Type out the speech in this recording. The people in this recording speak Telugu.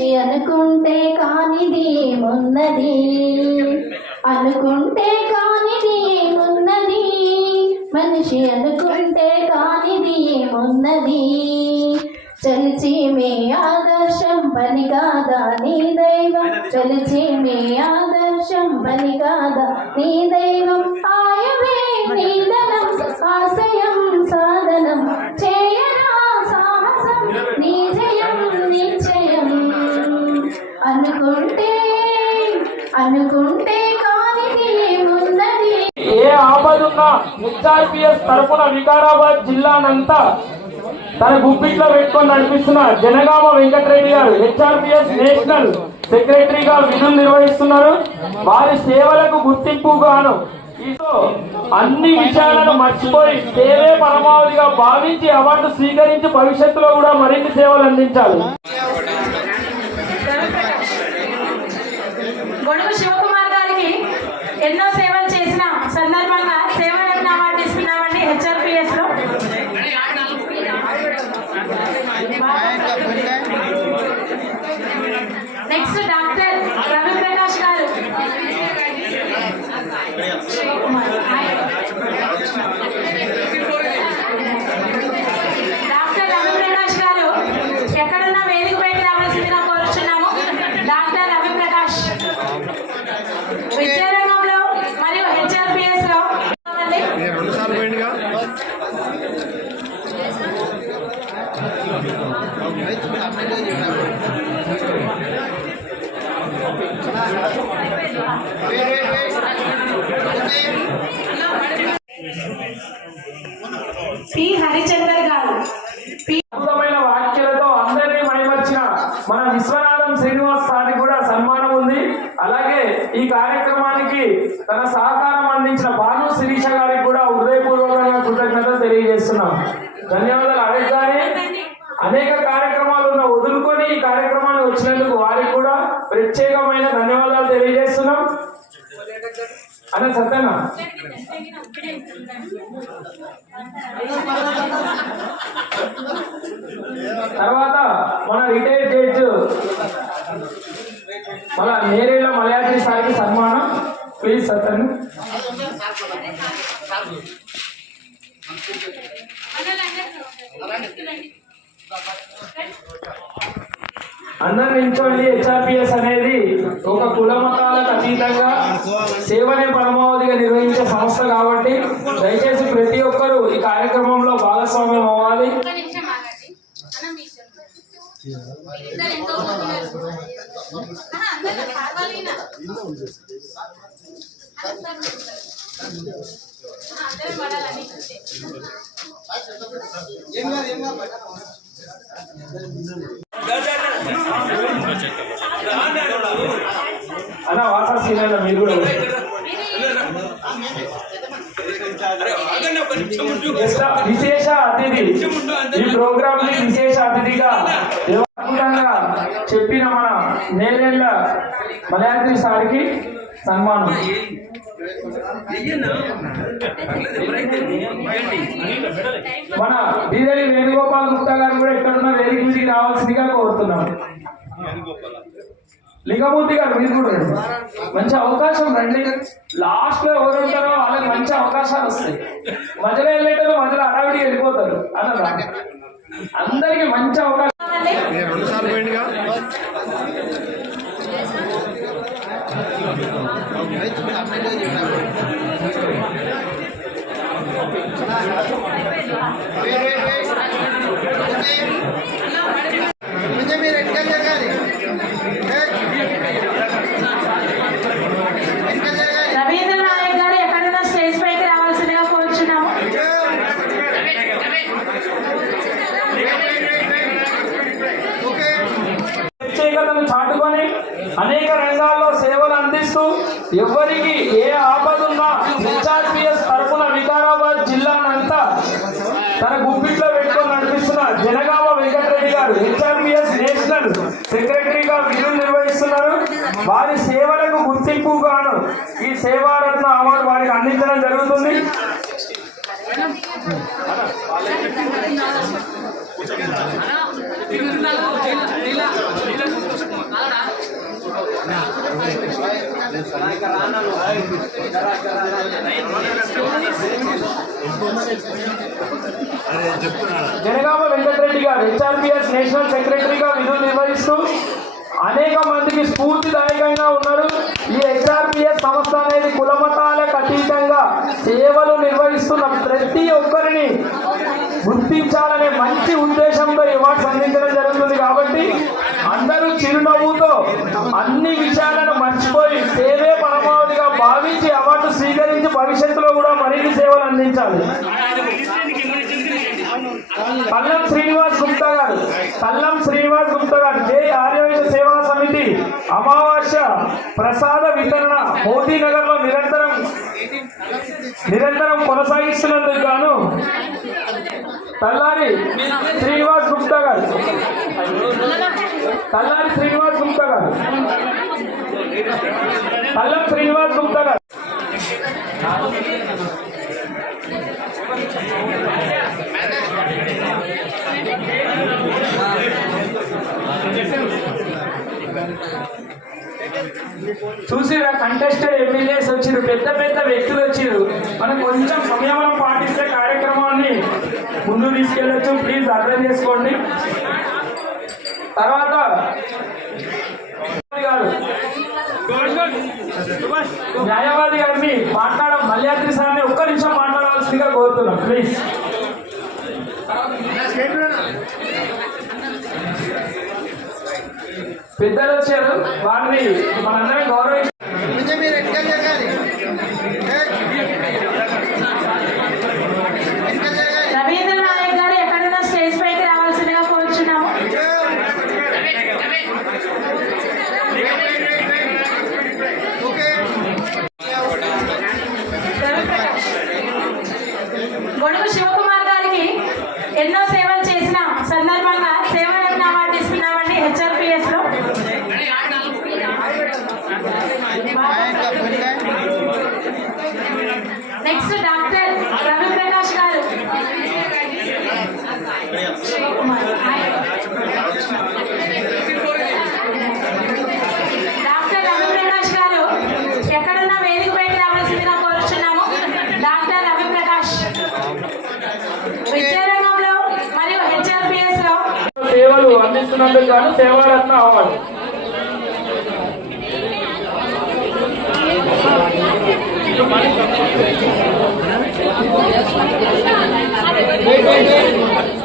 మనిషి అనుకుంటే కానిది ఏమున్నది? అనుకుంటే కానిది ఏమున్నది? మనిషి అనుకుంటే కానిది ఏమున్నది? చలిచి మీ ఆదర్శం పని కాదా నీ దైవం? చలిచి మీ ఆదర్శం పని కాదా నీ దైవం? ఆయమే నీదనం ఆశయం సాధనం. అనుకుంటే అనుకుంటే కానిది ఏ ఆపదున్నా హెచ్ఆర్పిఎస్ తరఫున వికారాబాద్ జిల్లానంతా తన గుప్పిట్లో పెట్టుకొని నడిపిస్తున్న జనగామ వెంకటరెడ్డి గారు హెచ్ఆర్పిఎస్ నేషనల్ సెక్రటరీగా విధులు నిర్వహిస్తున్నారు. వారి సేవలకు గుర్తింపు గాను. అన్ని విషయాలను మర్చిపోయి సేవే పరమావధిగా భావించి అవార్డు స్వీకరించి భవిష్యత్తులో కూడా మరిన్ని సేవలు అందించాలి గొడుగు శివకుమార్ గారికి ఎన్నో సేవలు చేసిన సందర్భంగా సేవరత్న అవార్డు ఇస్తున్నామండి హెచ్ఆర్పిఎస్లో next doctor Ravi Prakash garu doctor Ravi Prakash గారు ఎక్కడున్నా వేదిక పైకి రావాల్సిందిగా కోరుచున్నాము డాక్టర్ రవి ప్రకాష్ విద్యారంగంలో మరియు హెచ్ఆర్పిఎస్లో అండి. రెండు సార్లు పోయిందిగా పి హరిచందర్ గారు పి అద్భుతమైన వాక్యాలతో అందరినీ మైమర్చిన మన విశ్వనాథం శ్రీనివాస్ సార్కి కూడా సన్మానం ఉంది. అలాగే ఈ కార్యక్రమానికి తన సహకారం అందించిన భాను శిరీష గారికి కూడా హృదయపూర్వకంగా కృతజ్ఞత తెలియజేస్తున్నాం. ధన్యవాదాలు అడగగానే అనేక కార్యక్రమాలు ఉన్న వదులుకొని ఈ కార్యక్రమానికి వచ్చినందుకు వారికి కూడా ప్రత్యేకమైన ధన్యవాదాలు తెలియజేస్తున్నాం. అన్న సత్యనా తర్వాత మన రిటైర్డ్ జడ్జ్ మన నేరేళ్ళ మలయాళీ సార్కి సన్మానం. ప్లీజ్ సత్యన్. అందరు నించోండి హెచ్ఆర్పిఎస్ అనేది ఒక కుల మతాలకు అతీతంగా సేవనే పరమావధిగా నిర్వహించే సంస్థ కాబట్టి దయచేసి ప్రతి ఒక్కరూ ఈ కార్యక్రమంలో భాగస్వామ్యం అవ్వాలి. అంతే. అన్న వాసా సీనియర్ మీరు కూడా గెస్ట్ విశేష అతిథి. ఈ ప్రోగ్రామ్ని విశేష అతిథిగా అద్భుతంగా చెప్పిన మన నేరేళ్ళ మలయాళీ సార్కి సన్మానం. మన బీదరి వేణుగోపాల్ గుప్తా గారు కూడా ఎక్కడున్న వేదిక మీదకి రావాల్సిందిగా కోరుతున్నాం. లింగమూర్తి గారు మీరు కూడా మంచి అవకాశం రండి. లాస్ట్లో ఎవరు ఉంటారో వాళ్ళకి మంచి అవకాశాలు వస్తాయి. మధ్యలో వెళ్ళేటప్పుడు మధ్యలో అడవిడికి వెళ్ళిపోతారు. అన్నదా అందరికి మంచి అవకాశం. అండి. రెండు సార్లు చాటుకొని అనేక రంగాల్లో సేవలు అందిస్తూ ఎవరికి ఏ ఆపదున్నా హెచ్ఆర్పిఎస్ తరఫున వికారాబాద్ జిల్లానంతా తన గుప్పిట్లో పెట్టుకొని నడిపిస్తున్న జనగామ వెంకటరెడ్డి గారు హెచ్ఆర్పిఎస్ నేషనల్ సెక్రటరీగా విధులు నిర్వహిస్తున్నారు. వారి సేవలకు గుర్తింపు గాను ఈ సేవారత్న అవార్డు వారికి అందించడం జరుగుతుంది. జనగామ వెంకటరెడ్డి గారు హెచ్ఆర్పిఎస్ నేషనల్ సెక్రటరీగా విధులు నిర్వహిస్తూ అనేక మందికి స్ఫూర్తిదాయకంగా ఉన్నారు. ఈ హెచ్ఆర్పిఎస్ సంస్థ అనేది కులమతాలకు అతీతంగా సేవలు నిర్వహిస్తున్న ప్రతి ఒక్కరిని గుర్తించాలనే మంచి ఉద్దేశంతో ఈ అవార్డ్స్ అందించడం జరుగుతుంది కాబట్టి అందరూ చిరునవ్వుతో అన్ని విషయాలను మర్చిపోయి సేవే పరమావధిగా భావించి అవార్డు స్వీకరించి భవిష్యత్తులో కూడా మరిన్ని సేవలు అందించాలి కల్లం శ్రీనివాస్ గుప్తా గారు కల్లం శ్రీనివాస్ గుప్తా గారు జై ఆర్యవైశ్య సేవా సమితి అమావాస్య ప్రసాద వితరణ మోదీనగర్లో నిరంతరం నిరంతరం కొనసాగిస్తున్నందుకు గాను తల్లారి శ్రీనివాస్ గుప్తా గారు. తల్లారి శ్రీనివాస్ గుప్తా గారు. తల్లం శ్రీనివాస్ గుప్తా గారు. చూసిరా కంటెస్టెడ్ ఎమ్మెల్యేస్ వచ్చిరు పెద్ద పెద్ద వ్యక్తులు వచ్చిరు మనం కొంచెం సంయమనం పాటిస్తే కార్యక్రమాన్ని ముందు తీసుకెళ్ళొచ్చు. ప్లీజ్ అర్థం చేసుకోండి. తర్వాత న్యాయవాది గారిని మాట్లాడ మల్యాద్రి సార్ని ఒక్క నిమిషం మాట్లాడాల్సిందిగా కోరుతున్నాం. ప్లీజ్ పెద్దలు వచ్చారు. వారిని మనందరం గౌరవించి రవీంద్ర నాయక్ గారు ఎక్కడున్నా స్టేజ్ పైకి రావాల్సిందిగా కోరుచున్నాము. రవిప్రకాష్. గొడుగు శివకుమార్ గారికి ఎన్నో సేవలు చేసిన సందర్భంగా సేవరత్న అవార్డు ఇస్తున్నామండి హెచ్ఆర్పిఎస్లో నెక్స్ట్ డాక్టర్ రవిప్రకాష్ గారు శివకుమార్ డాక్టర్ రవిప్రకాష్ గారు ఎక్కడున్నా వేదిక పైకి రావాల్సిందిగా కోరుచున్నాము డాక్టర్ రవిప్రకాష్ విద్యారంగంలో మరియు హెచ్ఆర్పిఎస్లో సేవలు అందిస్తున్నందుకు గాను సేవారత్న అవార్డు wait, wait.